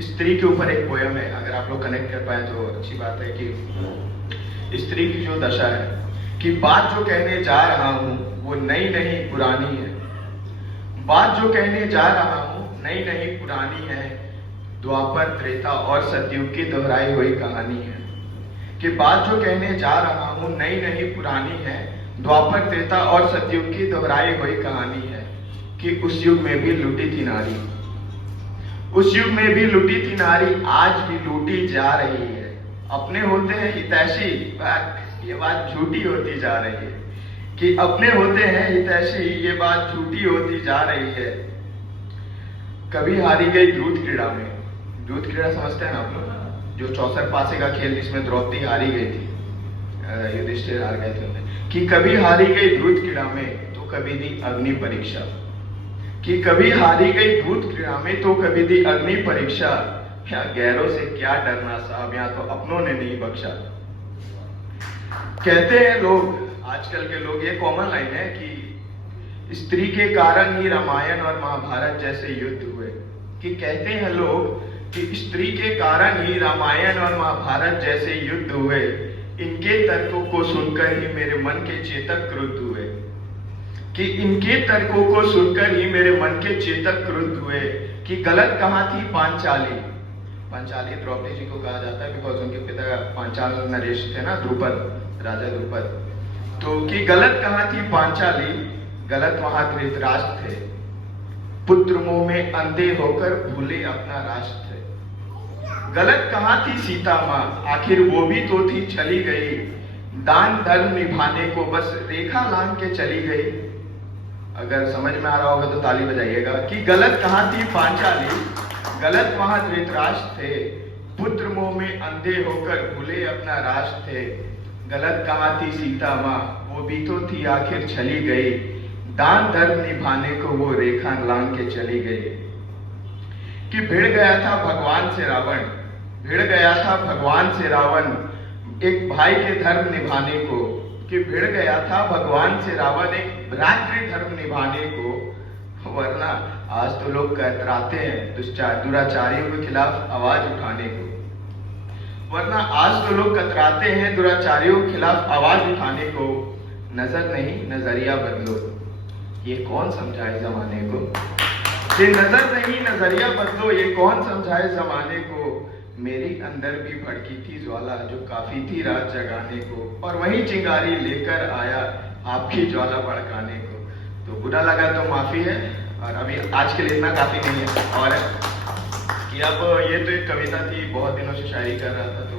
स्त्री के ऊपर एक पोयम है, अगर आप लोग कनेक्ट कर पाए तो अच्छी बात है। कि स्त्री की जो दशा है कि बात जो कहने जा रहा हूं वो नई नहीं पुरानी है। बात जो कहने जा रहा हूं नई नहीं पुरानी है। द्वापर त्रेता और सतयुग की दोहराई हुई कहानी है। कि बात जो कहने जा रहा हूं नई नहीं पुरानी है। द्वापर त्रेता और सतयुग की दोहराई हुई कहानी है। कि उस युग में भी लूटी थी नारी, उस युग में भी लूटी थी नारी, आज भी लूटी जा रही है। अपने होते हैं हितैषी, ये बात झूठी होती जा रही है। कि अपने होते हैं हितैषी, ये बात झूठी होती जा रही है। कभी हारी गई द्रुत क्रीड़ा में, द्रुत क्रीड़ा समझते हैं ना आप लोग, जो चौसर पासे का खेल जिसमें द्रौपदी हारी गई थी, युधिष्ठिर हार गए थे उनमें। कि कभी हारी गई द्रुत क्रीड़ा में तो कभी दी अग्नि परीक्षा। कि कभी हारी गई द्रुत क्रीड़ा में तो कभी दी अग्नि परीक्षा। या गैरों से क्या डरना साहब, यहाँ तो अपनों ने नहीं बख्शा। कहते हैं लोग, आजकल के लोग, ये कॉमन लाइन है कि स्त्री के कारण ही रामायण और महाभारत जैसे युद्ध हुए। कि कहते हैं लोग कि स्त्री के कारण ही रामायण और महाभारत जैसे युद्ध हुए। इनके तर्कों को सुनकर ही मेरे मन के चेतक क्रुद्ध हुए। कि इनके तर्कों को सुनकर ही मेरे मन के चेतक क्रुद्ध हुए। कि गलत कहां थी पांचाली, पांचाली द्रौपदी जी को कहा जाता है बिकॉज उनके पिता पांचाल नरेश थे ना, द्रुपद, राजा द्रुपद। तो कि गलत कहां थी पांचाली, गलत वहां धृतराष्ट्र थे। पुत्र मोह में अंधे होकर भूले अपना राष्ट्र थे। गलत कहां थी सीता मां, आखिर वो भी तो थी चली गई। दान धर्म निभाने को बस रेखा लांघ के चली गई। अगर समझ में आ रहा होगा तो ताली बजाइएगा। कि गलत कहां थी पांचाली, गलत वहां धृतराष्ट्र थे। पुत्र मोह में अंधे होकर भूले अपना राष्ट्र थे। गलत कहां थी सीता मां, वो भी तो थी आखिर चली गई। दान धर्म निभाने को वो रेखा लांघ के चली गई। कि भिड़ गया था भगवान से रावण, भिड़ गया था भगवान से रावण एक भाई के धर्म निभाने को। कि भिड़ गया था भगवान से रावण एक भ्रातृ धर्म निभाने को। वरना आज तो लोग कतराते हैं दुराचारियों के खिलाफ आवाज उठाने को। वरना आज तो लोग कतराते हैं दुराचारियों के खिलाफ आवाज उठाने को। नजर नहीं नजरिया बदलो, ये कौन समझाए जमाने को। ये नजर नहीं नजरिया बदलो, ये कौन समझाए जमाने को। मेरी अंदर भी भड़की थी ज्वाला जो काफी थी रात जगाने को। और वही चिंगारी लेकर आया आपकी ज्वाला भड़काने को। तो बुरा लगा तो माफी है, और अभी आज के लिए इतना काफी नहीं है। और कि अब ये तो एक कविता थी, बहुत दिनों से शायरी कर रहा था तो